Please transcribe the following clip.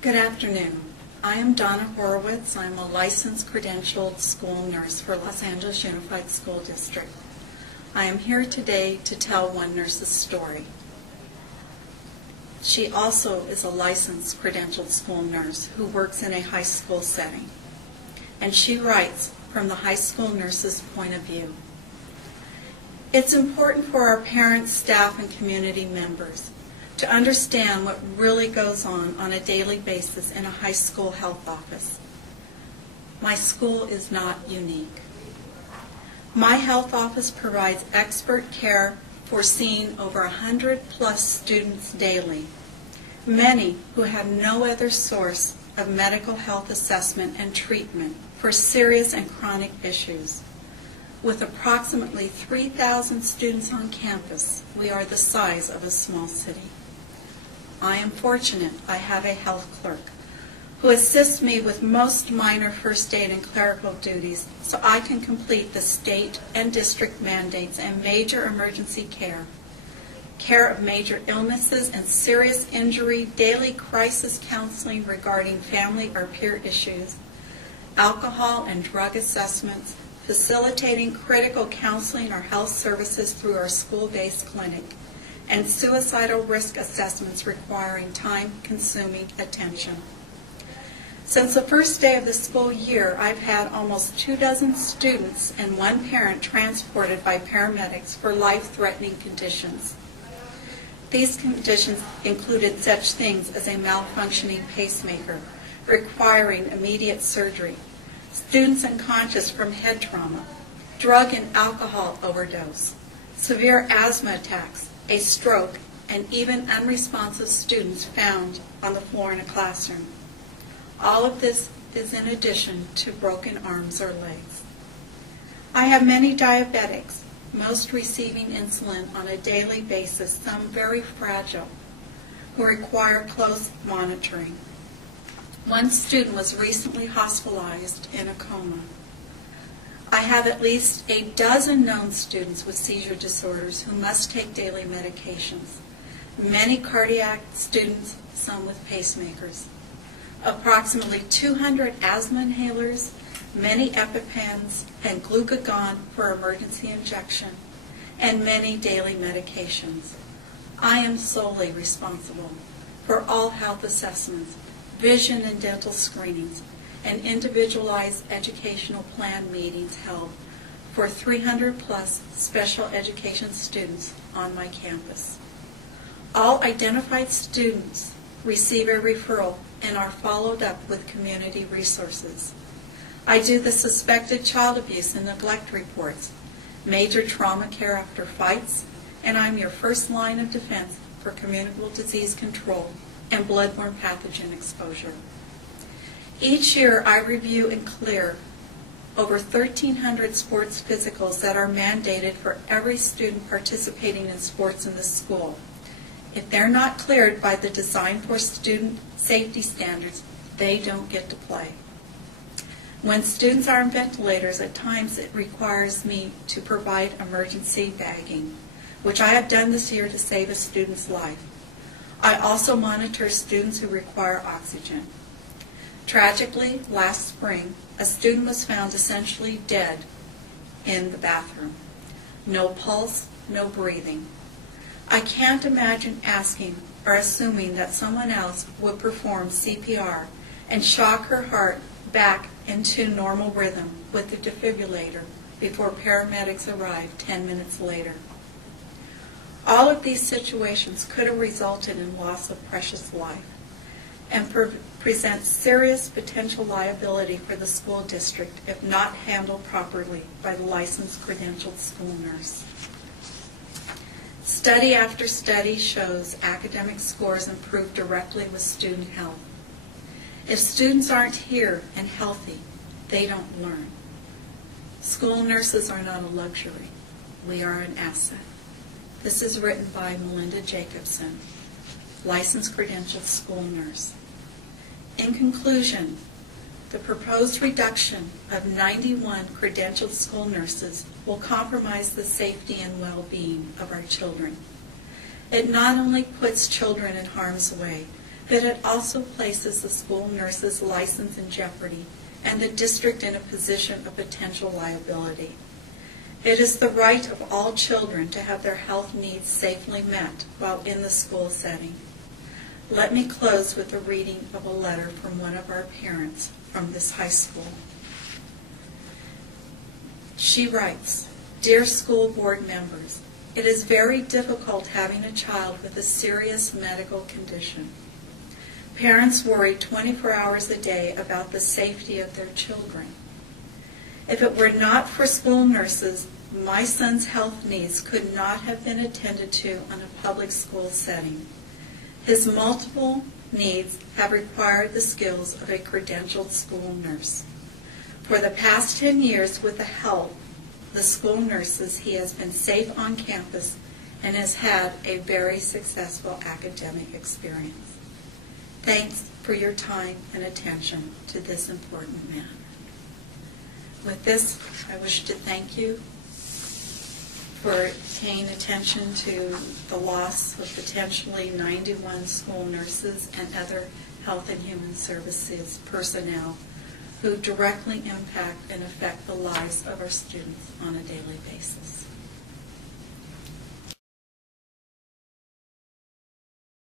Good afternoon. I am Donna Horowitz. I'm a licensed credentialed school nurse for Los Angeles Unified School District. I am here today to tell one nurse's story. She also is a licensed credentialed school nurse who works in a high school setting. And she writes from the high school nurse's point of view. It's important for our parents, staff, and community members to understand what really goes on a daily basis in a high school health office. My school is not unique. My health office provides expert care for seeing over 100+ students daily, many who have no other source of medical health assessment and treatment for serious and chronic issues. With approximately 3,000 students on campus, we are the size of a small city. I am fortunate I have a health clerk who assists me with most minor first aid and clerical duties so I can complete the state and district mandates and major emergency care of major illnesses and serious injury, daily crisis counseling regarding family or peer issues, alcohol and drug assessments, facilitating critical counseling or health services through our school-based clinic, and suicidal risk assessments requiring time-consuming attention. Since the first day of the school year, I've had almost 24 students and one parent transported by paramedics for life-threatening conditions. These conditions included such things as a malfunctioning pacemaker requiring immediate surgery, students unconscious from head trauma, drug and alcohol overdose, severe asthma attacks, a stroke, and even unresponsive students found on the floor in a classroom. All of this is in addition to broken arms or legs. I have many diabetics, most receiving insulin on a daily basis, some very fragile, who require close monitoring. One student was recently hospitalized in a coma. I have at least 12 known students with seizure disorders who must take daily medications. Many cardiac students, some with pacemakers. Approximately 200 asthma inhalers, many EpiPens, and glucagon for emergency injection, and many daily medications. I am solely responsible for all health assessments, vision and dental screenings, and individualized educational plan meetings held for 300+ special education students on my campus. All identified students receive a referral and are followed up with community resources. I do the suspected child abuse and neglect reports, major trauma care after fights, and I'm your first line of defense for communicable disease control and bloodborne pathogen exposure. Each year I review and clear over 1,300 sports physicals that are mandated for every student participating in sports in the school. If they're not cleared by the Design for Student Safety standards, they don't get to play. When students are on ventilators, at times it requires me to provide emergency bagging, which I have done this year to save a student's life. I also monitor students who require oxygen. Tragically, last spring, a student was found essentially dead in the bathroom. No pulse, no breathing. I can't imagine asking or assuming that someone else would perform CPR and shock her heart back into normal rhythm with the defibrillator before paramedics arrived 10 minutes later. All of these situations could have resulted in loss of precious life and present serious potential liability for the school district if not handled properly by the licensed credentialed school nurse. Study after study shows academic scores improve directly with student health. If students aren't here and healthy, they don't learn. School nurses are not a luxury. We are an asset. This is written by Melinda Jacobson, licensed credentialed school nurse. In conclusion, the proposed reduction of 91 credentialed school nurses will compromise the safety and well-being of our children. It not only puts children in harm's way, but it also places the school nurse's license in jeopardy and the district in a position of potential liability. It is the right of all children to have their health needs safely met while in the school setting. Let me close with a reading of a letter from one of our parents from this high school. She writes, "Dear school board members, it is very difficult having a child with a serious medical condition. Parents worry 24 hours a day about the safety of their children. If it were not for school nurses, my son's health needs could not have been attended to in a public school setting. His multiple needs have required the skills of a credentialed school nurse. For the past 10 years, with the help of the school nurses, he has been safe on campus and has had a very successful academic experience. Thanks for your time and attention to this important matter." With this, I wish to thank you for paying attention to the loss of potentially 91 school nurses and other health and human services personnel who directly impact and affect the lives of our students on a daily basis.